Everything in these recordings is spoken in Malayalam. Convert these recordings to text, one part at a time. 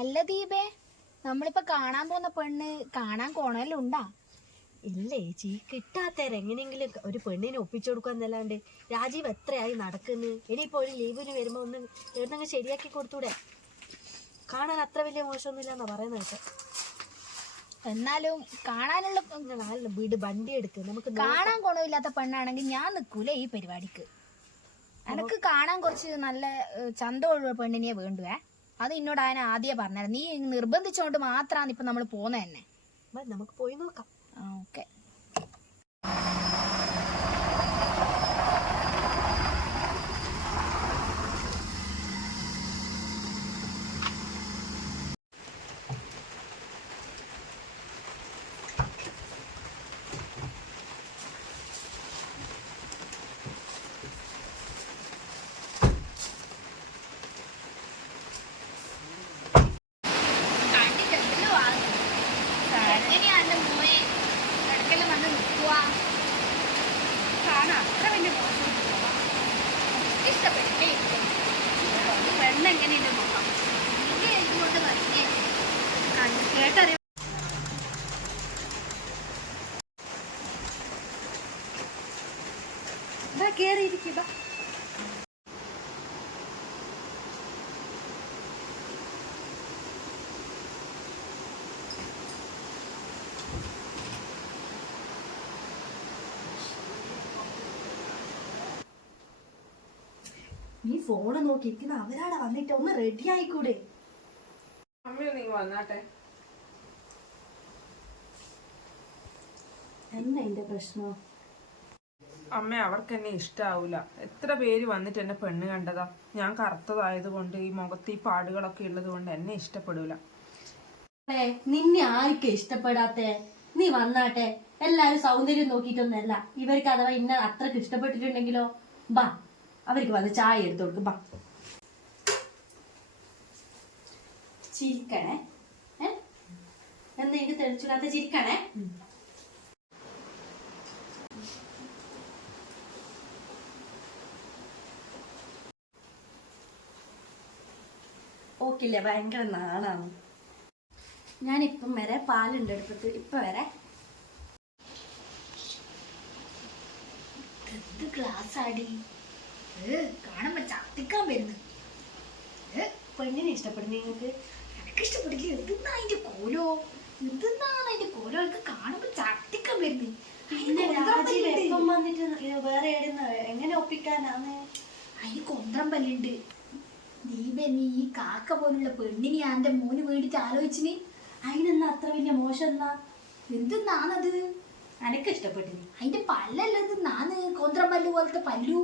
അല്ല ദീപേ നമ്മളിപ്പോ കാണാൻ പോകുന്ന പെണ്ണ് കാണാൻ കോണലുണ്ടാ ഇല്ലേ ചേച്ചി കിട്ടാത്തേരെ എങ്ങനെയെങ്കിലും ഒരു പെണ്ണിനെ ഒപ്പിച്ചു കൊടുക്കാന്നല്ലാണ്ട് രാജീവ് എത്രയായി നടക്കുന്നു? ഇനിയിപ്പോ ഒരു ലീവിന് വരുമ്പോ ഒന്ന് എവിടുന്നെങ്കിൽ ശരിയാക്കി കൊടുത്തൂടെ? കാണാൻ അത്ര വലിയ മോശമൊന്നുമില്ല എന്നാ പറയുന്നത് കേട്ടോ. എന്നാലും കാണാനുള്ള നല്ല വീട് വണ്ടി എടുക്ക്. നമുക്ക് കാണാൻ ഗുണമില്ലാത്ത പെണ്ണാണെങ്കിൽ ഞാൻ നിൽക്കൂല ഈ പരിപാടിക്ക്. എനക്ക് കാണാൻ കുറച്ച് നല്ല ചന്ത ചന്തമുള്ള പെണ്ണിനെ വേണ്ടുവേ. അത് എന്നോട് അവൻ ആദ്യം പറഞ്ഞത്. നീ നിർബന്ധിച്ചോണ്ട് മാത്രമാണ് ഇപ്പൊ നമ്മൾ പോകുന്നത് തന്നെ. നമുക്ക് പോയി നോക്കാം. ഓക്കെ. എങ്ങനെയാണ്ട് മോയെ ഇടയ്ക്കെല്ലാം വന്ന് നിൽക്കുക കാണാം. അത്ര വലിയ മോശം ഇഷ്ടപ്പെട്ടിട്ടേ പെണ്ണ് എങ്ങനെയുണ്ട് നോക്കാം ഇങ്ങോട്ട് വന്നേ. കണ്ട് കേട്ടറിയാം? കേറിയിരിക്കുക നീ ഫോണ് നോക്കിയിരിക്കുന്ന അവരാടെ വന്നിട്ട് ഒന്ന് റെഡി ആയിക്കൂടെ? നീ വന്നാട്ടെ. എന്നാ എന്റെ പ്രശ്നം? അമ്മ അവർക്ക് എന്നെ ഇഷ്ടാവൂല. എത്ര പേര് വന്നിട്ട് എന്നെ പെണ്ണ് കണ്ടതാ? ഞാൻ കറുത്തതായത് കൊണ്ട് ഈ മുഖത്ത് ഈ പാടുകളൊക്കെ ഉള്ളത് കൊണ്ട് എന്നെ ഇഷ്ടപ്പെടൂല. നിന്നെ ആർക്കും ഇഷ്ടപ്പെടാത്തെ? നീ വന്നാട്ടെ. എല്ലാരും സൗന്ദര്യം നോക്കിയിട്ടൊന്നല്ല. ഇവർക്ക് അഥവാ ഇന്ന അത്രയ്ക്ക് ഇഷ്ടപ്പെട്ടിട്ടുണ്ടെങ്കിലോ ബാ. അവർക്ക് വന്ന് ചായ എടുത്തു കൊടുക്കും. ബാ. ചിരിക്കണേ? എന്നാ ഇത് തെളിച്ചിടാത്ത ചിരിക്കണേ. ഓക്കില്ല ഭയങ്കര നാണാണ്. ഞാനിപ്പം വരെ പാലുണ്ട് എടുത്തിട്ട് ഇപ്പം വരെ. ഗ്ലാസ് ആടി കാണുമ്പോ ചത്തിക്കാൻ വരുന്നു. പെണ്ണിനെ ഇഷ്ടപ്പെടുന്നു നിങ്ങൾക്ക് എനിക്ക് ഇഷ്ടപ്പെടില്ല എന്തെന്നാ അതിന്റെ കോലോ? എന്തെന്നാണ് അതിന്റെ കോലോ? എനിക്ക് കാണുമ്പോ ചത്തിക്കാൻ വരുന്നു. വന്നിട്ട് വേറെ എങ്ങനെ ഒപ്പിക്കാനാന്ന്? അതിന് കൊന്ത്രം പല്ലുണ്ട്. ദീപ നീ ഈ കാക്ക പോലുള്ള പെണ്ണിനെ എന്റെ മോന് വേണ്ടിട്ട് ആലോചിച്ചിന്? അതിനെന്നാ അത്ര വലിയ മോശം എന്നാ? എന്തെന്നാണത്? എനക്ക് ഇഷ്ടപ്പെട്ടിനി അതിന്റെ പല്ലല്ല നാന്ന് കൊന്ത്രം പല്ലു പോലത്തെ പല്ലു.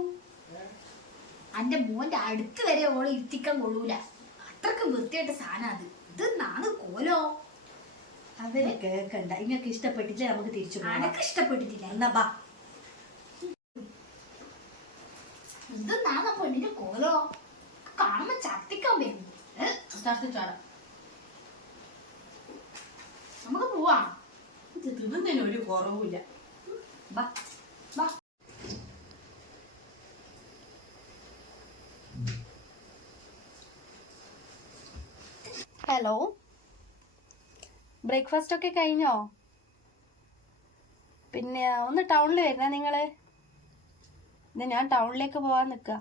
എന്റെ മോന്റെ അടുത്ത് വരെ ഓൾ ഇരുത്തിക്കാൻ കൊള്ളൂല. അത്രയ്ക്ക് വൃത്തിയായിട്ട് സാധനം അത്. ഇത് നാണ് കോലോ? അവരെ കേക്കണ്ട. ഇങ്ങക്ക് ഇഷ്ടപ്പെട്ടില്ല നമുക്ക് തിരിച്ചു അനക്ക് ഇഷ്ടപ്പെട്ടിട്ടില്ല. എന്നാ ബാ. ഇത് നാണ പെണ്ണിന്റെ കോലോ? കാണുമ്പോ ചത്തിക്കാൻ വരുന്നു നമുക്ക് പോവാ. ഇത് തിന്നുന്നതിന് ഒരു കുറവുമില്ല. ബാ. വാ ഹലോ? ബ്രേക്ക്ഫാസ്റ്റ് ഒക്കെ കഴിഞ്ഞോ? പിന്നെ ഒന്ന് ടൗണിൽ വരുന്ന നിങ്ങൾ. ഇത് ഞാൻ ടൗണിലേക്ക് പോവാൻ നിൽക്കുക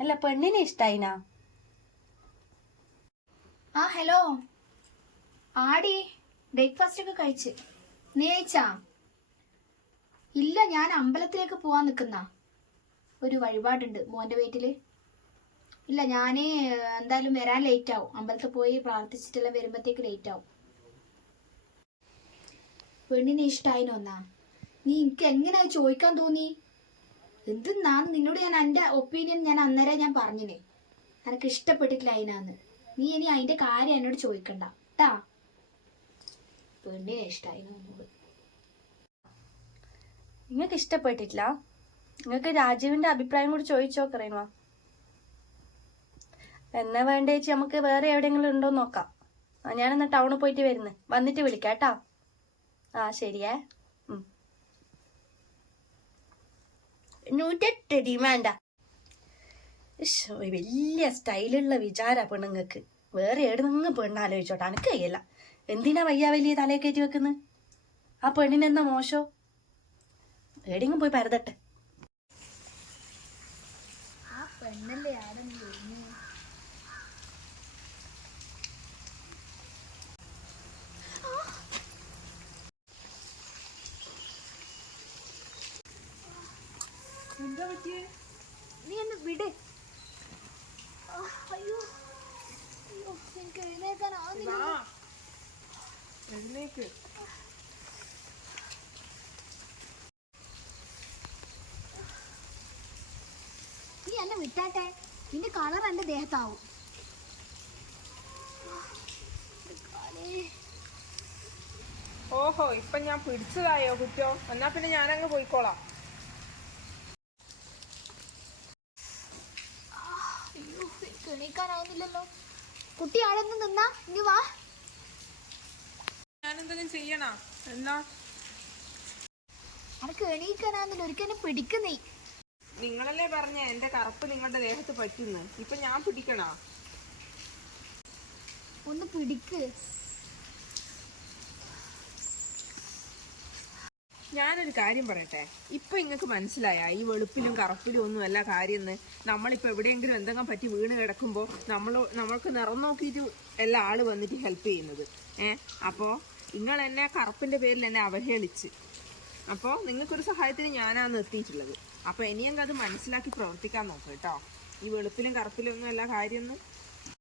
അല്ല പെണ്ണിനെ ഇഷ്ടായിനാ? ആ ഹലോ. ആടി ബ്രേക്ക്ഫാസ്റ്റ് ഒക്കെ കഴിച്ച്. നീ കഴിച്ചാ ഇല്ല ഞാൻ അമ്പലത്തിലേക്ക് പോവാൻ നിൽക്കുന്ന ഒരു വഴിപാടുണ്ട് മോന്റെ വീട്ടിൽ. ഇല്ല ഞാൻ എന്തായാലും വരാൻ ലേറ്റ് ആവും. അമ്പലത്തിൽ പോയി പ്രാർത്ഥിച്ചിട്ടെല്ലാം വരുമ്പോഴത്തേക്ക് ലേറ്റ് ആവും. പെണ്ണിനെ ഇഷ്ടമായിനോ ഒന്നാ? നീ എനിക്ക് എങ്ങനെ ചോദിക്കാൻ തോന്നി? എന്തെന്നാണ് നിന്നോട് ഞാൻ എന്റെ ഒപ്പീനിയൻ ഞാൻ അന്നേരം ഞാൻ പറഞ്ഞിനെ എനിക്ക് ഇഷ്ടപ്പെട്ടിട്ടില്ല അതിനാന്ന് നീ ഇനി അതിന്റെ കാര്യം എന്നോട് ചോദിക്കണ്ട. കേട്ടാ പെണ്ണിനെ ഇഷ്ടായി നിങ്ങൾക്ക് ഇഷ്ടപ്പെട്ടിട്ടില്ല? നിങ്ങൾക്ക് രാജീവിന്റെ അഭിപ്രായം കൂടി ചോദിച്ചോ കറീനോ എന്നാ വേണ്ട ചേച്ചി നമുക്ക് വേറെ എവിടെയെങ്കിലും ഉണ്ടോ എന്ന് നോക്കാം. ആ ഞാനെന്നാ ടൗണിൽ പോയിട്ട് വരുന്നു. വന്നിട്ട് വിളിക്കാം കേട്ടോ. ആ ശരിയേ. നൂറ്റെട്ട് ഡിമാൻഡാ. വലിയ സ്റ്റൈലുള്ള വിചാര പെണ്ണുങ്ങൾക്ക്. വേറെ ഏടുന്നെങ്കിലും പെണ്ണാലോചിച്ചോട്ടെ അനക്ക് കഴിയല്ല എന്തിനാ വയ്യ വലിയ തലയെ കയറ്റി വെക്കുന്നത് ആ പെണ്ണിനെന്താ മോശോ? എവിടെയെങ്കിലും പോയി പരതട്ടെ. ആ പെണ്ണല്ലേ ആടെ നീ വരുന്നേ എന്താ പറ്റിയേ? നീ ഒന്ന് വിട്. അയ്യോ. അയ്യോ എനിക്ക് എഴുന്നേൽക്കാനാവുന്നില്ല. വാ. എഴുന്നേക്ക്. നീ എന്നെ വിട്ടാട്ടെ? നിന്റെ കളർ എന്റെ ദേഹത്താവും. ഓഹോ ഇപ്പൊ ഞാൻ പിടിച്ചതായോ കുറ്റോ? എന്നാ പിന്നെ ഞാനങ്ങ് പോയിക്കോളാം അയ്യോ എനിക്ക് എണീക്കാനാവുന്നില്ലല്ലോ. കുട്ടി ആടെ നിന്ന? നിന്നാ ഇനി വാ. ഞാനെന്തെങ്കിലും ചെയ്യണോ? എന്നാ? അനക്ക് എണീക്കാനാവുന്നില്ല. ഒരിക്കലും എന്നെ പിടിക്കുന്നേ. നിങ്ങളല്ലേ പറഞ്ഞ എന്റെ കറുപ്പ് നിങ്ങളുടെ ദേഹത്ത് പറ്റുന്നു. ഇപ്പൊ ഞാൻ പിടിക്കണോ? ഒന്ന് പിടിക്ക്. ഞാനൊരു കാര്യം പറയട്ടെ? ഇപ്പൊ ഇങ്ങക്ക് മനസ്സിലായ ഈ വെളുപ്പിലും കറുപ്പിലും ഒന്നും അല്ല കാര്യം നമ്മളിപ്പോ എവിടെയെങ്കിലും എന്തെങ്കിലും പറ്റി വീണ് കിടക്കുമ്പോൾ നമ്മൾ നമ്മൾക്ക് നിറം നോക്കിയിട്ട് എല്ലാ ആൾ വന്നിട്ട് ഹെൽപ്പ് ചെയ്യുന്നത്. ഏ? അപ്പോ നിങ്ങൾ എന്നെ കറുപ്പിന്റെ പേരിൽ എന്നെ അവഹേളിച്ച്. അപ്പോൾ നിങ്ങൾക്കൊരു സഹായത്തിന് ഞാനാണ് എത്തിയിട്ടുള്ളത് അപ്പോൾ ഇനിയെങ്കിലും അത് മനസ്സിലാക്കി പ്രവർത്തിക്കാൻ നോക്കുക കേട്ടോ. ഈ വെളുപ്പിലും കറുപ്പിലും ഒന്നും അല്ല